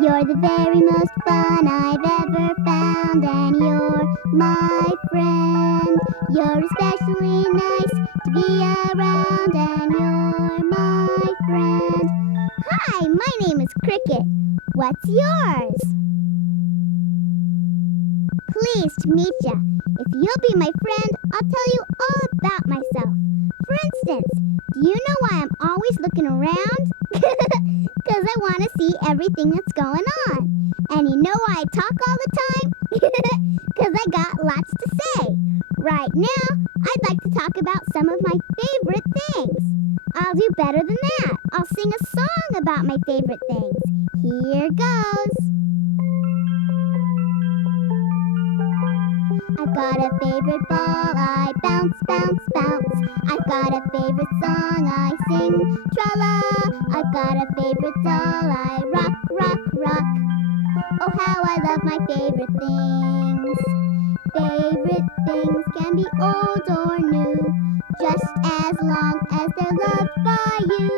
You're the very most fun I've ever found, and you're my friend. You're especially nice to be around, and you're my friend. Hi, my name is Cricket. What's yours? Pleased to meet ya. If you'll be my friend, I'll tell you all about myself. For instance, do you know why I'm always looking around? Because I want to see everything that's going on. And you know why I talk all the time? Because I got lots to say. Right now, I'd like to talk about some of my favorite things. I'll do better than that. I'll sing a song about my favorite things. Here goes. I've got a favorite ball, I bounce, bounce, bounce. I've got a favorite song, I sing, tra-la. I've got a favorite doll, I rock, rock, rock. Oh, how I love my favorite things. Favorite things can be old or new, just as long as they're loved by you.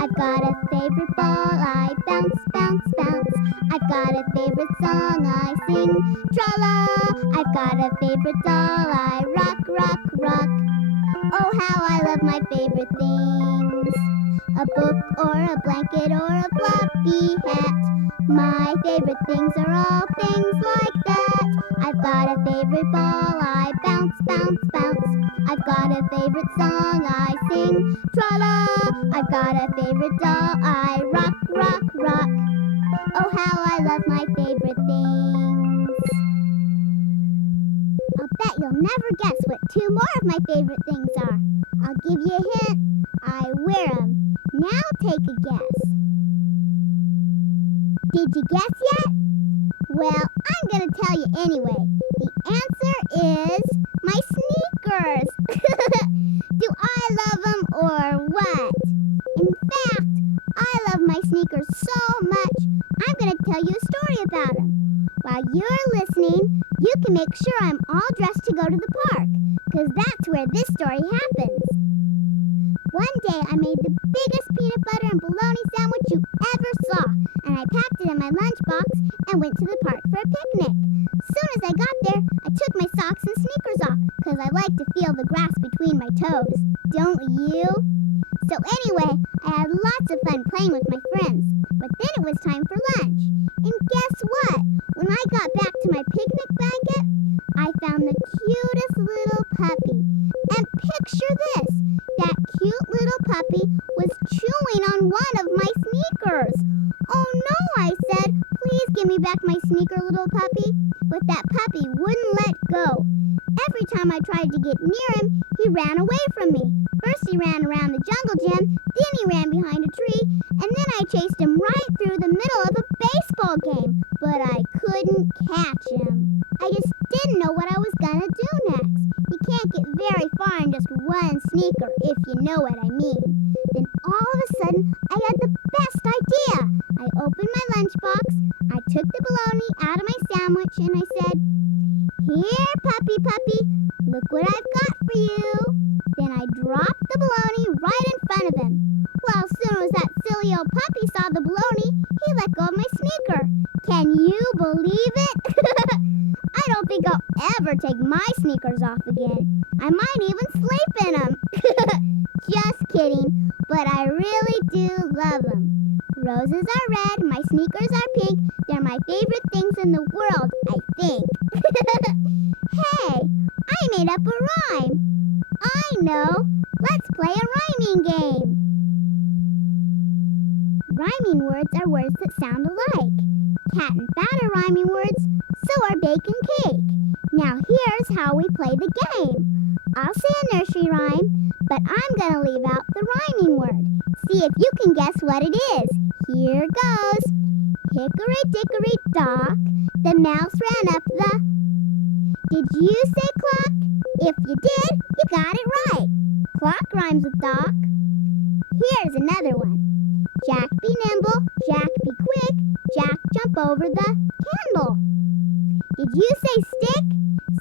I've got a favorite ball, I bounce, bounce, bounce. I've got a favorite song, I sing, tra-la. I've got a favorite doll, I rock, rock, rock. Oh, how I love my favorite things. A book or a blanket or a floppy hat. My favorite things are all things like that. I've got a favorite ball, I bounce, bounce, bounce. I've got a favorite song, I sing, tra-la. I've got a favorite doll, I rock, rock, rock. Oh, how I love my favorite things. I'll bet you'll never guess what two more of my favorite things are. I'll give you a hint. I wear them. Now take a guess. Did you guess yet? Well, I'm going to tell you anyway. The answer is my sneakers. Do I love them or what? In fact, I love my sneakers so much, I'm going to tell you a story about them. While you're listening, you can make sure I'm all dressed to go to the park, because that's where this story happens. One day I made the biggest peanut butter and bologna sandwich you ever saw, and I packed it in my lunchbox and went to the park for a picnic. As soon as I got there, I took my socks and sneakers off, because I like to feel the grass between my toes. Don't you? So anyway, I had lots of fun playing with my friends, but then it was time for lunch. And guess what? When I got back to my picnic blanket, I found the cutest little puppy. And picture this, that cute little puppy was chewing on one of my sneakers. Oh no, I said, please give me back my sneaker, little puppy. But that puppy wouldn't let go. Every time I tried to get near him, he ran away from me. First he ran around the jungle gym, then he ran behind a tree, and then I chased him right through the middle of a baseball game. But I couldn't catch him. I just didn't know what I was gonna do next. You can't get very far in just one sneaker, if you know what I mean. Then all of a sudden, I had the best idea. I opened my lunchbox, I took the bologna out of my sandwich, and I said, "Here, puppy, puppy, look what I've got for you." Then I dropped the bologna right in front of him. Well, as soon as that silly old puppy saw the bologna, he let go of my sneaker. Can you believe it? I don't think I'll ever take my sneakers off again. I might even sleep in them. Just kidding, but I really do love them. Roses are red, my sneakers are pink. They're my favorite things in the world, I think. Hey, I made up a rhyme. I know. Let's play a rhyming game. Rhyming words are words that sound alike. Cat and bat are rhyming words, so are bake and cake. Now here's how we play the game. I'll say a nursery rhyme, but I'm going to leave out the rhyming word. See if you can guess what it is. Here goes. Hickory dickory dock, the mouse ran up the... Did you say clock? If you did, you got it right. Clock rhymes with dock. Here's another one. Jack be nimble, Jack be quick, Jack jump over the candle. Did you say stick?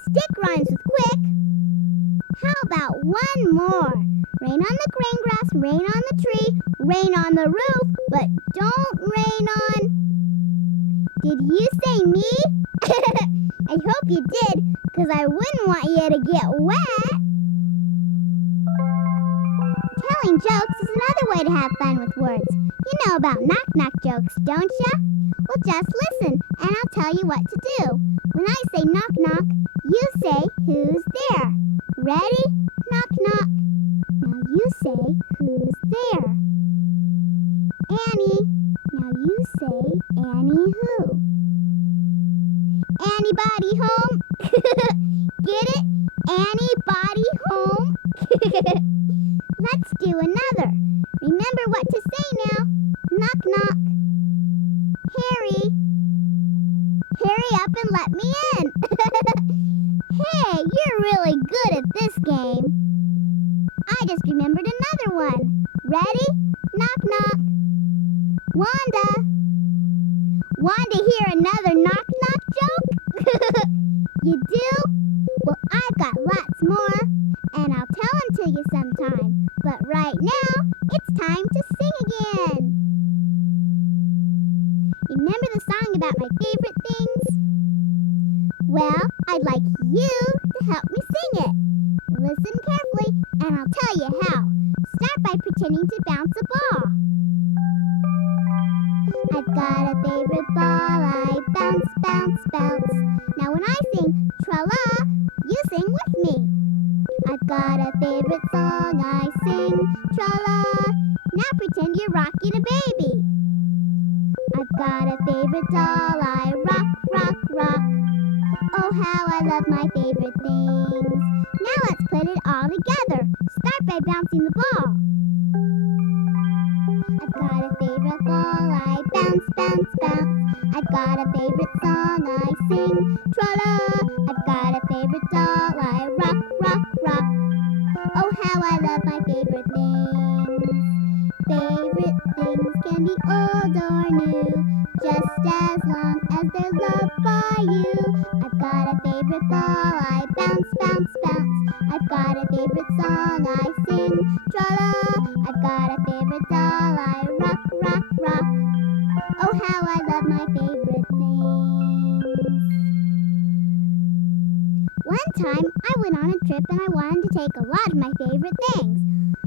Stick rhymes with quick. How about one more? Rain on the green grass, rain on the tree, rain on the roof, but don't rain on... Did you say me? I hope you did, because I wouldn't want you to get wet. Telling jokes is another way to have fun with words. You know about knock-knock jokes, don't ya? Well, just listen, and I'll tell you what to do. When I say knock-knock, you say, who's there? Ready? Knock-knock. Now you say, who's there? Annie. Now you say, Annie who? Anybody home? Get it? Anybody home? Let's do another. Remember what to say now. Knock, knock. Harry. Hurry up and let me in. Hey, you're really good at this game. I just remembered another one. Ready? Knock, knock. Wanda. Want to hear another knock, knock joke? You do? Well, I've got lots more, and I'll tell them to you sometime. But right now, it's time to sing again. Remember the song about my favorite things? Well, I'd like you to help me sing it. Listen carefully, and I'll tell you how. Start by pretending to bounce a ball. I've got a favorite ball, I bounce, bounce, bounce. Now when I sing tra-la, you sing with me. I've got a favorite song, I sing tra-la. Now pretend you're rocking a baby. I've got a favorite doll, I rock, rock, rock. Oh, how I love my favorite things. Now let's put it all together. Start by bouncing the ball. I've got a favorite ball, I bounce, bounce, bounce. I've got a favorite song, I sing tra-la. I've got a favorite doll, I rock, rock, rock. Oh, how I love my favorite things. Favorite things can be old or new, just as long as they're loved by you. I've got a favorite ball, I bounce, bounce, bounce. I've got a favorite song, I sing tra-la. I've got a favorite doll, I rock, rock, rock. Oh, how I love my favorite things. One time, I went on a trip and I wanted to take a lot of my favorite things.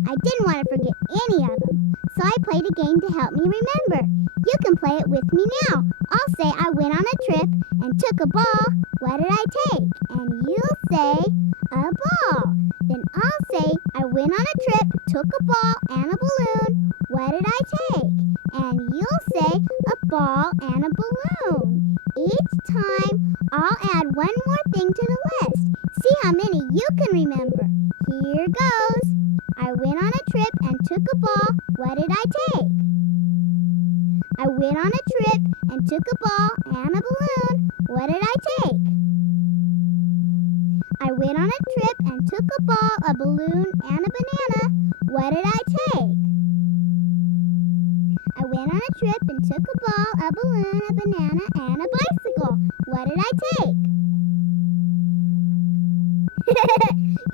I didn't want to forget any of them, so I played a game to help me remember. You can play it with me now. I'll say I went on a trip and took a ball. What did I take? And you'll say, a ball. Then I'll say I went on a trip, took a ball and a balloon. What did I take? And you'll say a ball and a balloon. Each time, I'll add one more thing to the list. See how many you can remember. Here goes. I went on a trip and took a ball. What did I take? I went on a trip and took a ball and a balloon. What did I take? I went on a trip and took a ball, a balloon, and a banana. What did I take? I went on a trip and took a ball, a balloon, a banana, and a bicycle. What did I take?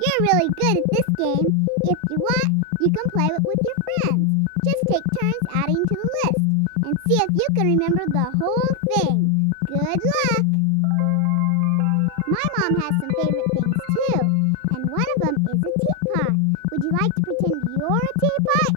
You're really good at this game. If you want, you can play it with your friends. Just take turns adding to the list and see if you can remember the whole thing. Good luck! My mom has some favorite things too, and one of them is a teapot. Would you like to pretend you're a teapot?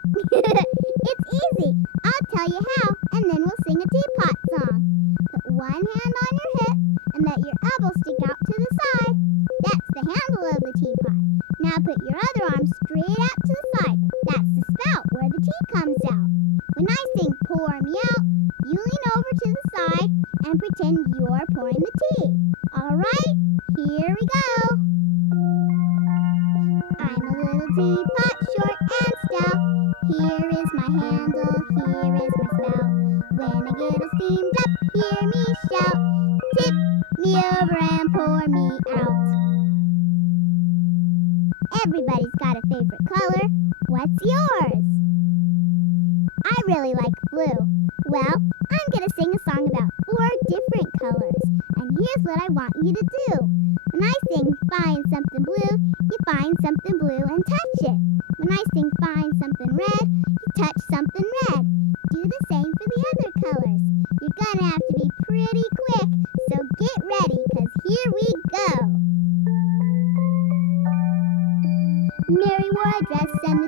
It's easy. I'll tell you how, and then we'll sing a teapot song. Put one hand on your hip and let your elbow stick out to the side. That's the handle of the teapot. Now put your other arm straight out to the side. That's the spout where the tea comes out. When I sing pour me out, you lean over to the side and pretend you're pouring the tea. All right, here we go. I'm a little teapot, short and stout. Here is my handle, here is my spout. When I get all steamed up, hear me shout. Tip me over and pour me out. Everybody's got a favorite color. What's yours? I really like blue. Well, I'm going to sing a song about 4 different colors. And here's what I want you to do. When I sing find something blue, you find something blue and touch it. When I sing find something red, you touch something red. Do the same for the other colors. You're going to have to be pretty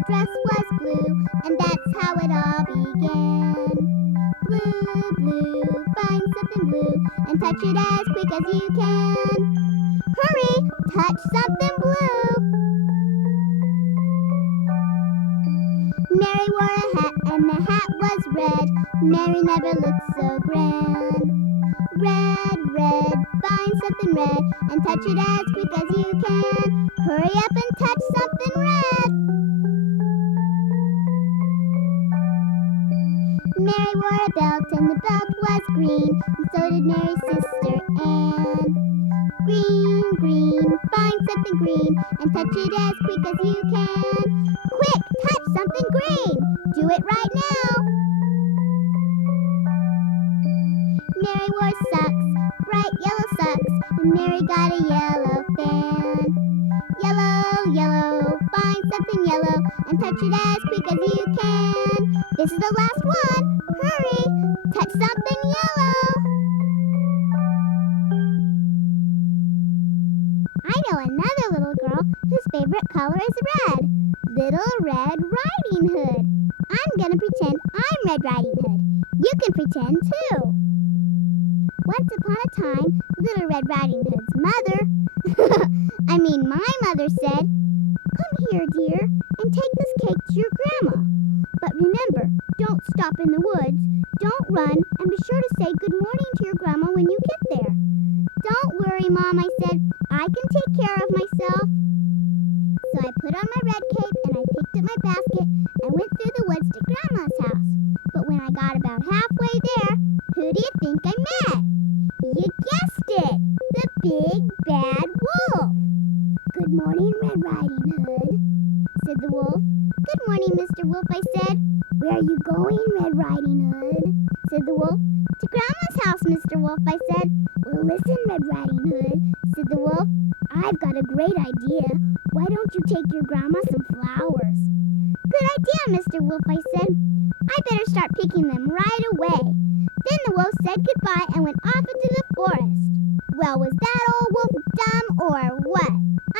her dress was blue, and that's how it all began. Blue, blue, find something blue, and touch it as quick as you can. Hurry, touch something blue. Mary wore a hat, and the hat was red. Mary never looked so grand. Red, red, find something red, and touch it as quick as you can. Hurry up and touch something red. Mary wore a belt, and the belt was green, and so did Mary's sister Anne. Green, green, find something green, and touch it as quick as you can. Quick, touch something green. Do it right now. Mary wore socks, bright yellow socks, and Mary got a yellow fan. Yellow, yellow, find something yellow, and touch it as quick as you can. This is the last one. Hurry, touch something yellow. I know another little girl whose favorite color is red. Little Red Riding Hood. I'm gonna pretend I'm Red Riding Hood. You can pretend too. Once upon a time, Little Red Riding Hood's mother, my mother said, "Come here, dear, and take this cake to your grandma. But remember, don't stop in the woods, don't run, and be sure to say good morning to your grandma when you get there." "Don't worry, Mom," I said. "I can take care of myself." So I put on my red cape and I picked up my basket and went through the woods to Grandma's house. But when I got about halfway there, who do you think I met? You guessed it! The big bad wolf! "Good morning, Red Riding Hood," said the wolf. "Good morning, Mr. Wolf," I said. "Where are you going, Red Riding Hood?" said the wolf. "To Grandma's house, Mr. Wolf," I said. "Well, listen, Red Riding Hood," said the wolf. "I've got a great idea. Why don't you take your grandma some flowers?" "Good idea, Mr. Wolf," I said. "I better start picking them right away." Then the wolf said goodbye and went off into the forest. Well, was that old wolf dumb or what?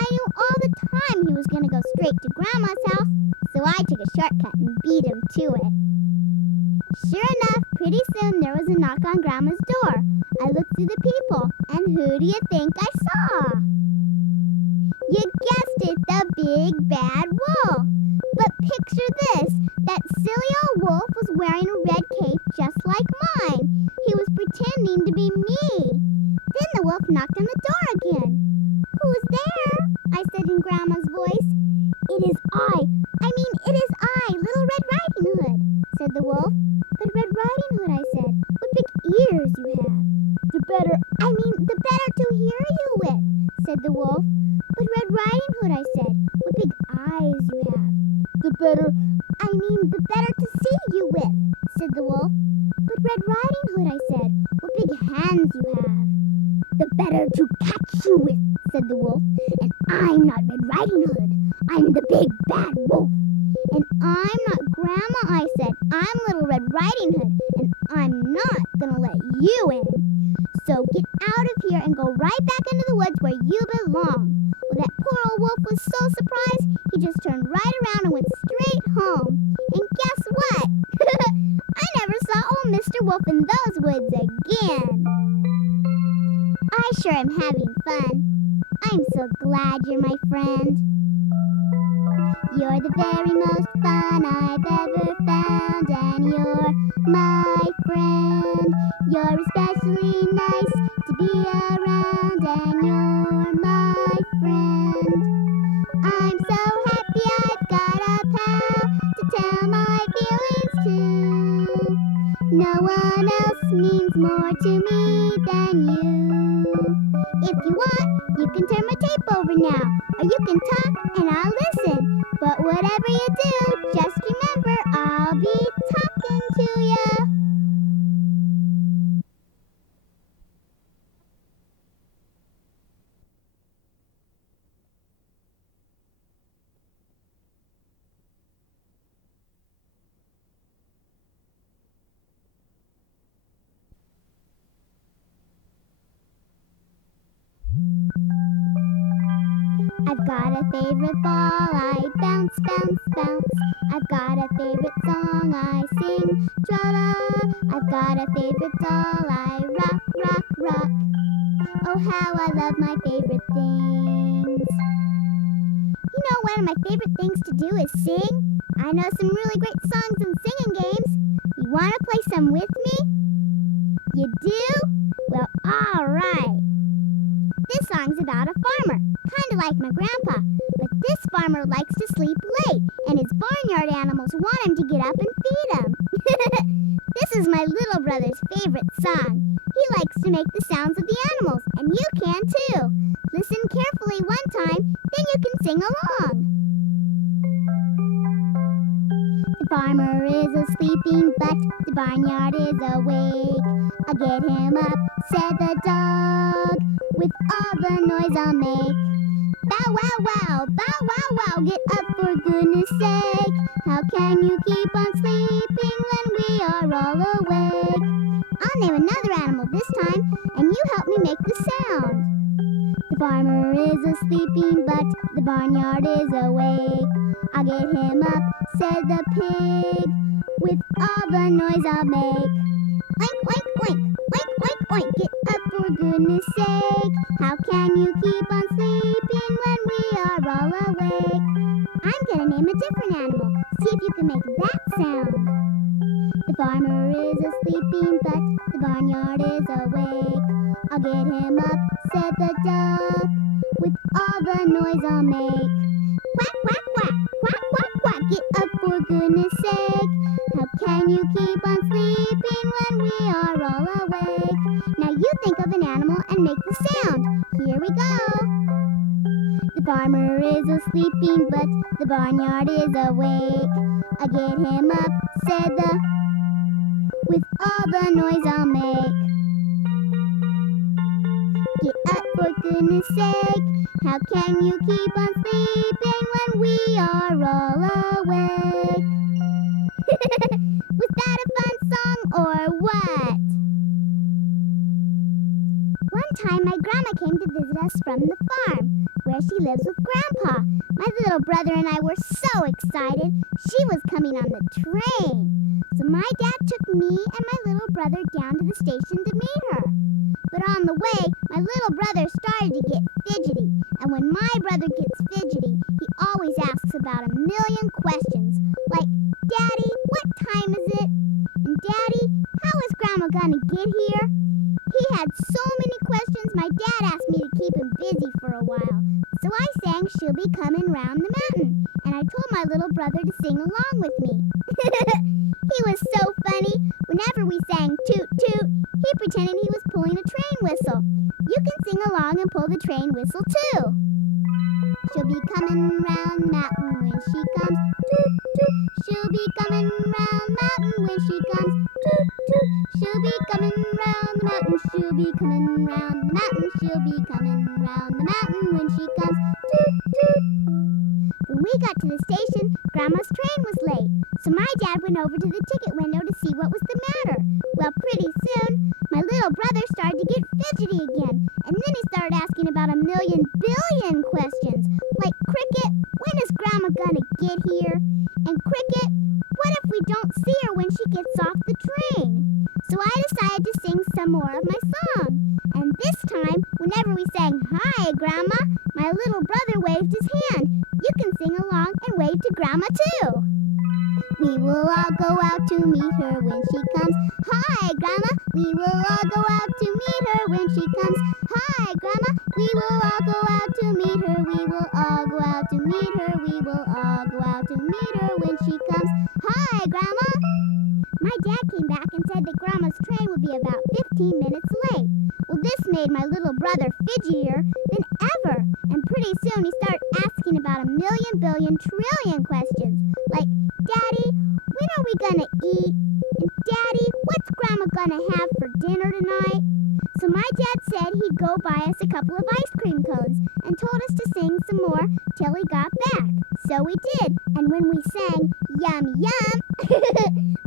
I knew all the time he was going to go straight to Grandma's house, so I took a shortcut and beat him to it. Sure enough, pretty soon there was a knock on Grandma's door. I looked through the people, and who do you think I saw? You guessed it, the big bad wolf. But picture this, that silly old wolf was wearing a red cape just like mine. He was pretending to be me. Then the wolf knocked on the door again. "Who's there?" I said in Grandma's voice. It is I, Little Red Riding Hood," said the wolf. "But Red Riding Hood," I said, "what big ears you have." The better to hear you with," said the wolf. "But Red Riding Hood," I said, "what big eyes you have." The better to see you with," said the wolf. "But Red Riding Hood," I said, "what big hands you have." "The better to catch you with," said the wolf. "And I'm not Red Riding Hood. I'm the big bad wolf." "And I'm not Grandma," I said. "I'm Little Red Riding Hood, and I'm not gonna let you in. So get out of here and go right back into the woods where you belong." Well, that poor old wolf was so surprised, he just turned right around and went straight home. And guess what? I never saw old Mr. Wolf in those woods again. I sure am having fun. I'm so glad you're my friend. You're the very most fun I've ever found, and you're my friend. You're especially nice to be around, and you're my friend. I'm so happy I've got a pal to tell my feelings to. No one else means more to me than you. If you want, you can turn my tape over now, or you can talk and I'll listen. But whatever you do, just remember I'll be talking to you. I've got a favorite ball, I bounce, bounce, bounce. I've got a favorite song, I sing, tra-la. I've got a favorite doll, I rock, rock, rock. Oh, how I love my favorite things. You know, one of my favorite things to do is sing. I know some really great songs and singing games. You want to play some with me? You do? Well, all right. This song's about a farmer, kind of like my grandpa. But this farmer likes to sleep late, and his barnyard animals want him to get up and feed him. This is my little brother's favorite song. He likes to make the sounds of the animals, and you can too. Listen carefully one time, then you can sing along. The farmer is a sleeping, but the barnyard is awake. I'll get him up, said the dog, with all the noise I'll make. Bow wow wow, bow wow wow, get up for goodness sake. How can you keep on sleeping when we are all awake? I'll name another animal this time, and you help me make the sound. The farmer is a sleeping, but the barnyard is awake. I'll get him up, said the pig, with all the noise I'll make. Oink, oink, oink, oink, oink, oink, get up for goodness sake. How can you keep on sleeping when we are all awake? I'm gonna name a different animal. See if you can make that sound. The farmer is a sleeping, but the barnyard is awake. I'll get him up, said the duck, with all the noise I'll make. Quack, quack, quack, quack, quack, quack, get up for goodness sake. How can you keep on sleeping when we are all awake? Now you think of an animal and make the sound. Here we go. The farmer is a sleeping, but the barnyard is awake. I'll get him up, said the, with all the noise I'll make. Get up for goodness sake. How can you keep on sleeping when we are all awake? Was that a fun song or what? One time my grandma came to visit us from the farm, where she lives with Grandpa. My little brother and I were so excited. She was coming on the train. So my dad took me and my little brother down to the station to meet her. But on the way, my little brother started to get fidgety. And when my brother gets fidgety, he always asks about a million questions. Like, Daddy, what time is it? And Daddy, how is Grandma gonna get here? He had so many questions, my dad asked me to keep him busy for a while. So I sang She'll Be Coming Round the Mountain. And I told my little brother to sing along with me. He was so funny. Whenever we sang toot toot, he pretended he was pulling a train whistle. You can sing along and pull the train whistle too. She'll be coming round the mountain when she comes, toot toot. She'll be coming round the mountain when she comes, toot toot. She'll be coming round the mountain, she'll be coming round the mountain, she'll be coming round the mountain when she comes, toot toot. When we got to the station, Grandma's train was late, so my dad went over to the ticket window to see what was the matter. Well, pretty soon, my little brother started to get fidgety again, and then he started asking about a million billion questions, like, Cricket, when is Grandma gonna get here? And Cricket, what if we don't see her when she gets off the train? So I decided to sing some more of my song. And this time, whenever we sang, Hi, Grandma, my little brother waved his hand. You can sing along and wave to Grandma, too. We will all go out to meet her when she comes. Hi, Grandma, we will all go out to meet her when she comes. Hi, Grandma, we will all go out to meet her. We will all go out to meet her. We will all go out to meet her when she comes. Hi, Grandma. My dad came back and said that Grandma's train would be about 15 minutes late. Well, this made my little brother fidgetier than ever. And pretty soon he started asking about a million billion trillion questions. Like, Daddy, when are we gonna eat? And Daddy, what's Grandma gonna have for dinner tonight? So my dad said he'd go buy us a couple of ice cream cones and told us to sing some more till he got back. So we did, and when we sang yum yum,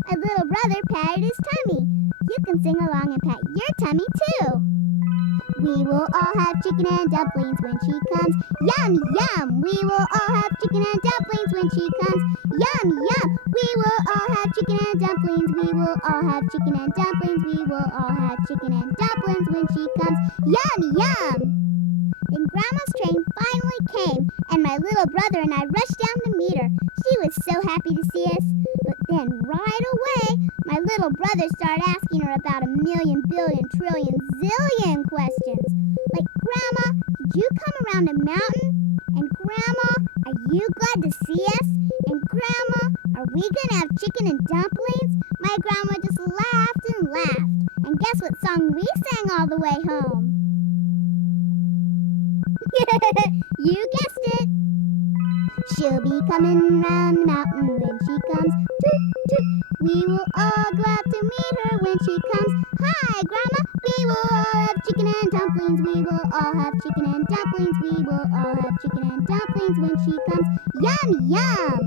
my little brother patted his tummy. You can sing along and pat your tummy too. We will all have chicken and dumplings when she comes. Yum yum. We will all have chicken and dumplings when she comes. Yum yum. We will all have chicken and dumplings. We will all have chicken and dumplings. We will all have chicken and dumplings when she comes. Yum yum. Then Grandma's train finally came, and my little brother and I rushed down to meet her. She was so happy to see us. But then right away, my little brother started asking her about a million, billion, trillion, zillion questions. Like, Grandma, did you come around a mountain? And Grandma, are you glad to see us? And Grandma, are we gonna have chicken and dumplings? My grandma just laughed and laughed. And guess what song we sang all the way home? You guessed it. She'll be coming round the mountain when she comes. Toot, toot. We will all go out to meet her when she comes. Hi, Grandma. We will all have chicken and dumplings. We will all have chicken and dumplings. We will all have chicken and dumplings when she comes. Yum, yum.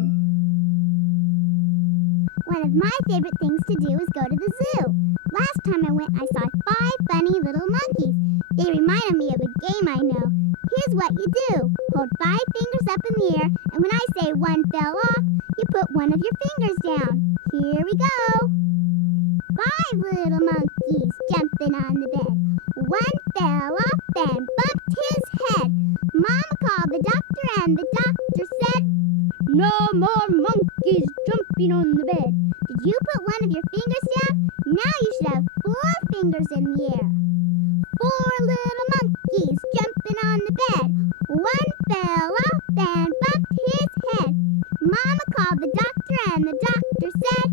One of my favorite things to do is go to the zoo. Last time I went, I saw 5 funny little monkeys. They reminded me of a game I know. Here's what you do. Hold 5 fingers up in the air, and when I say one fell off, you put one of your fingers down. Here we go. 5 little monkeys jumping on the bed. One fell off and bumped his head. Mama called the doctor, and the doctor said, "No more monkeys jumping on the bed." Did you put one of your fingers down? Now you should have 4 fingers in the air. 4 little monkeys jumping on the bed. One fell off and bumped his head. Mama called the doctor, and the doctor said,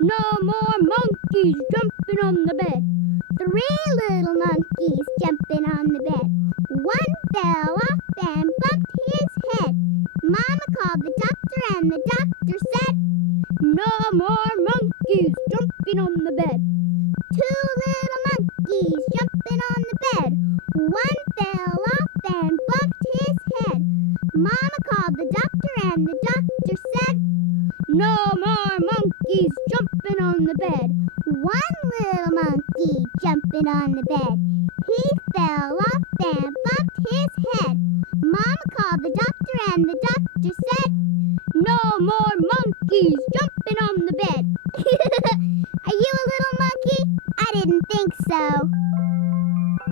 "No more monkeys jumping on the bed." 3 little monkeys jumping on the bed. One fell off and bumped his head. Mama called the doctor, and the doctor said, "No more monkeys jumping on the bed." 2 little monkeys jumping on the bed. One fell off and bumped his head. Mama called the doctor, and the doctor said, "No more monkeys jumping on the bed." 1 little monkey jumping on the bed. He fell off and bumped his head. Mama called the doctor, and the doctor said, "No more monkeys jumping on the bed." Are you a little monkey? I didn't think so.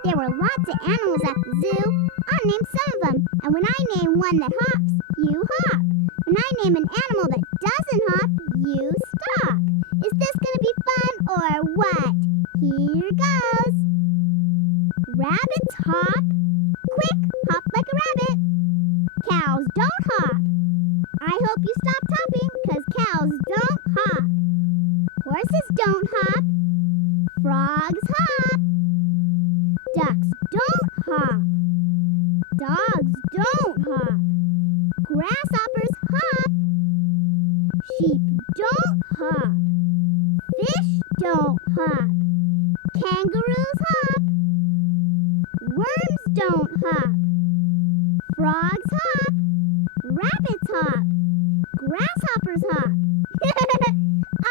There were lots of animals at the zoo. I'll name some of them. And when I name one that hops, you hop. When I name an animal that doesn't hop, you stop. Is this going to be fun or what? Here goes. Rabbits hop. Quick, hop like a rabbit. Cows don't hop. I hope you stopped hopping, because cows don't hop. Horses don't hop. Frogs hop. Ducks don't hop. Dogs don't hop. Grasshoppers hop. Sheep don't hop. Fish don't hop. Kangaroos hop. Worms don't hop. Frogs hop. Rabbits hop. Grasshoppers hop.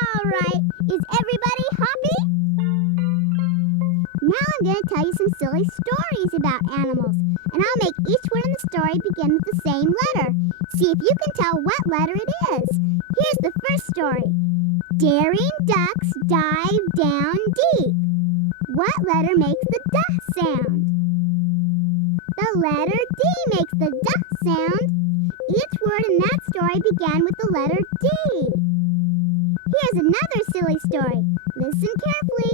All right, is everybody happy? Now I'm going to tell you some silly stories about animals, and I'll make each one in the story begin with the same letter. See if you can tell what letter it is. Here's the first story. Daring ducks dive down deep. What letter makes the duh sound? The letter D makes the duh sound. Each word in that story began with the letter D. Here's another silly story. Listen carefully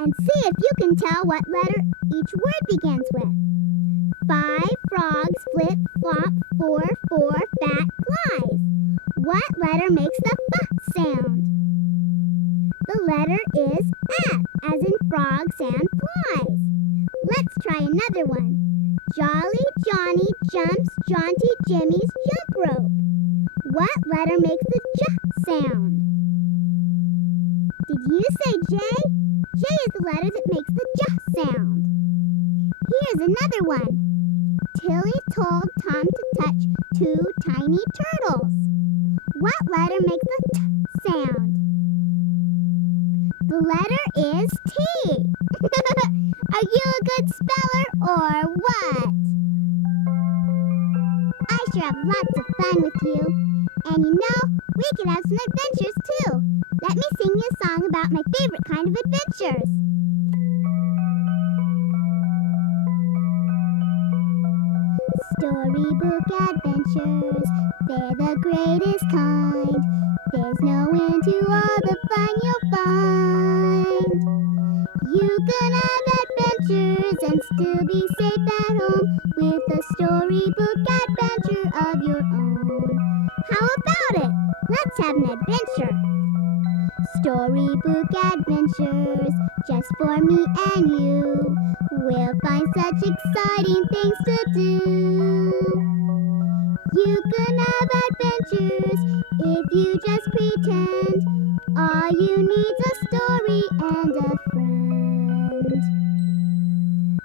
and see if you can tell what letter each word begins with. 5 frogs flip flop 4 fat flies. What letter makes the f sound? The letter is F, as in frogs and flies. Let's try another one. Jolly Johnny jumps Jaunty Jimmy's jump rope. What letter makes the j sound? Did you say J? J is the letter that makes the j sound. Here's another one. Tilly told Tom to touch two tiny turtles. What letter makes the t sound? The letter is T. Are you a good speller or what? I sure have lots of fun with you. And you know, we could have some adventures too. Let me sing you a song about my favorite kind of adventures. Storybook adventures, they're the greatest kind. There's no end to all the fun you'll find. You can have adventures and still be safe at home with a storybook adventure of your own. How about it? Let's have an adventure. Storybook adventures, just for me and you. We'll find such exciting things to do. You can have adventures if you just pretend. All you need's a story and a friend.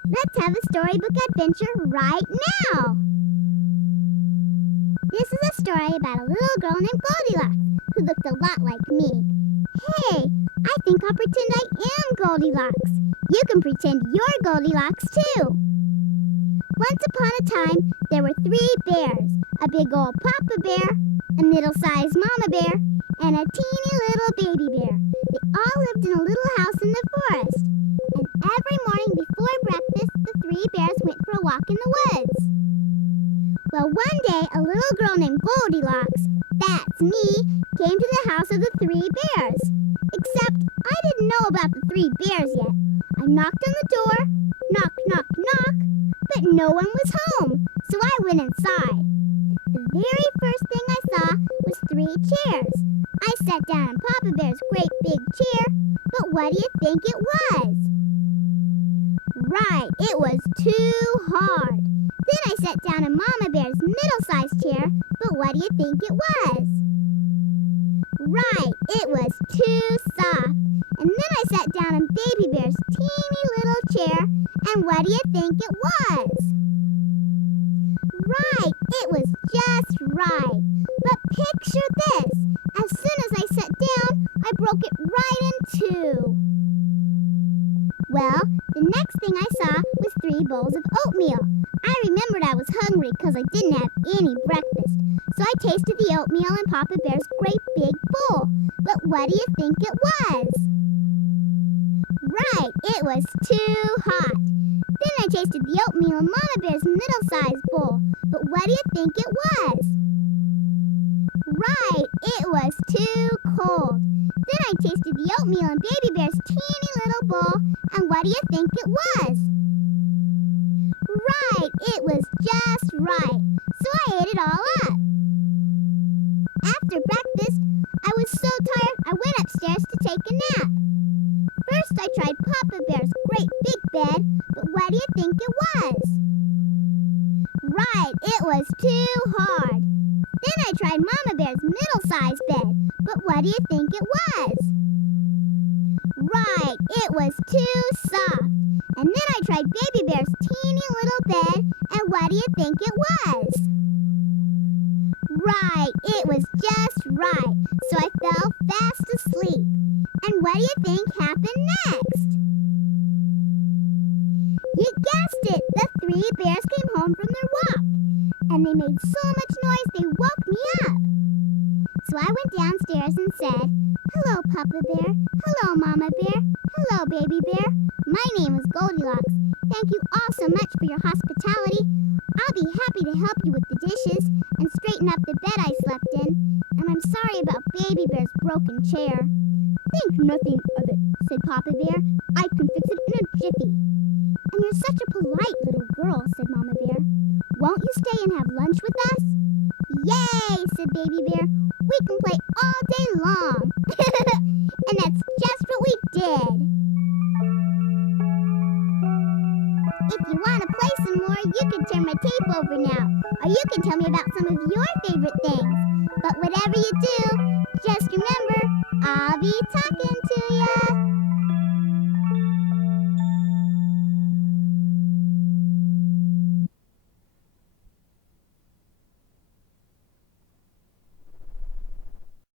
Let's have a storybook adventure right now. This is a story about a little girl named Goldilocks who looked a lot like me. Hey, I think I'll pretend I am Goldilocks. You can pretend you're Goldilocks too. Once upon a time, there were 3 bears. A big old papa bear, a middle-sized mama bear, and a teeny little baby bear. They all lived in a little house in the forest. And every morning before breakfast, the 3 bears went for a walk in the woods. Well, one day, a little girl named Goldilocks, that's me, came to the house of the 3 bears. Except I didn't know about the 3 bears yet. I knocked on the door, knock, knock, knock, but no one was home, so I went inside. The very first thing I saw was 3 chairs. I sat down in Papa Bear's great big chair, but what do you think it was? Right, it was too hard. Then I sat down in Mama Bear's middle-sized chair, but what do you think it was? Right, it was too soft. And then I sat down in Baby Bear's teeny little chair, and what do you think it was? Right, it was just right. But picture this. As soon as I sat down, I broke it right in 2. Well, the next thing I saw was 3 bowls of oatmeal. I remembered I was hungry because I didn't have any breakfast. So I tasted the oatmeal in Papa Bear's great big bowl. But what do you think it was? Right, it was too hot. Then I tasted the oatmeal in Mama Bear's middle-sized bowl. But what do you think it was? Right, it was too cold. Then I tasted the oatmeal in Baby Bear's teeny little bowl, and what do you think it was? Right, it was just right. So I ate it all up. After breakfast, I was so tired I went upstairs to take a nap. First I tried Papa Bear's great big bed, but what do you think it was? Right, it was too hard. Then I tried Mama Bear's middle-sized bed, but what do you think it was? Right, it was too soft. And then I tried Baby Bear's teeny little bed, and what do you think it was? Right, it was just right. So I fell fast asleep. And what do you think happened next? You guessed it! The 3 bears came home from their walk. And they made so much noise they woke me up. So I went downstairs and said, "Hello, Papa Bear. Hello, Mama Bear. Hello, Baby Bear. My name is Goldilocks. Thank you all so much for your hospitality. I'll be happy to help you with the dishes and straighten up the bed I slept in. And I'm sorry about Baby Bear's broken chair." "Think nothing of it," said Papa Bear. "I can fix it in a jiffy." "And you're such a polite little girl," said Mama Bear. "Won't you stay and have lunch with us?" "Yay," said Baby Bear. "We can play all day long." And that's just what we did. If you want to play some more, you can turn my tape over now. Or you can tell me about some of your favorite things. But whatever you do, just remember, I'll be talking.